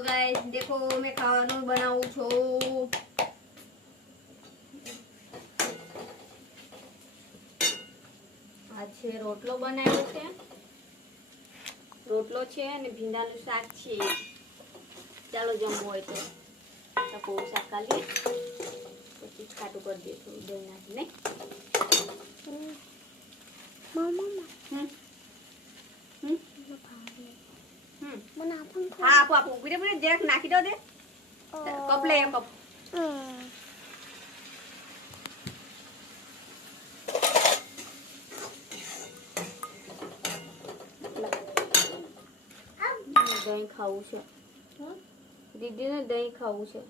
तो गाइस देखो मैं खाવાનું બનાવું છું। આ છે રોટલો બનાવ્યો છે, રોટલો છે અને ભીંડાનું શાક છે। ચાલો જમવું હોય તો ટકોરું શાક કાઢીએ પછી ખાટું કરી દઈએ થોડું દહીં નાખીને। હા આપો આપો પૂરે પૂરે જરાક નાખી દો દે કપ લે કપ। દહીં ખાવું છે દીદીને દહીં ખાવું છે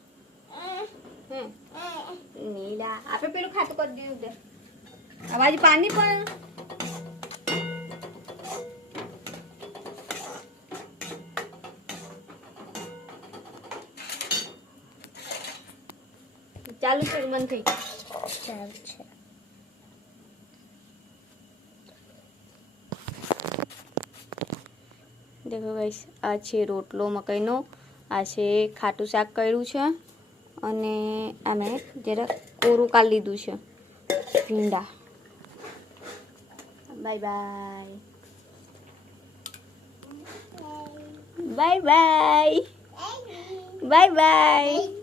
નીલા આપે પેલું ખાતું કરી દીધું દે અવાજ પાણી પણ ચાલુ છે બંધ થઈ ચાલુ છે। देखो गाइस आ छे रोटलो मकईनो आ छे खाटू शाक कर्યું છે અને આમે જરા કોરું કાઢી લીધું છે ભીંડા। Bye bye bye bye bye bye.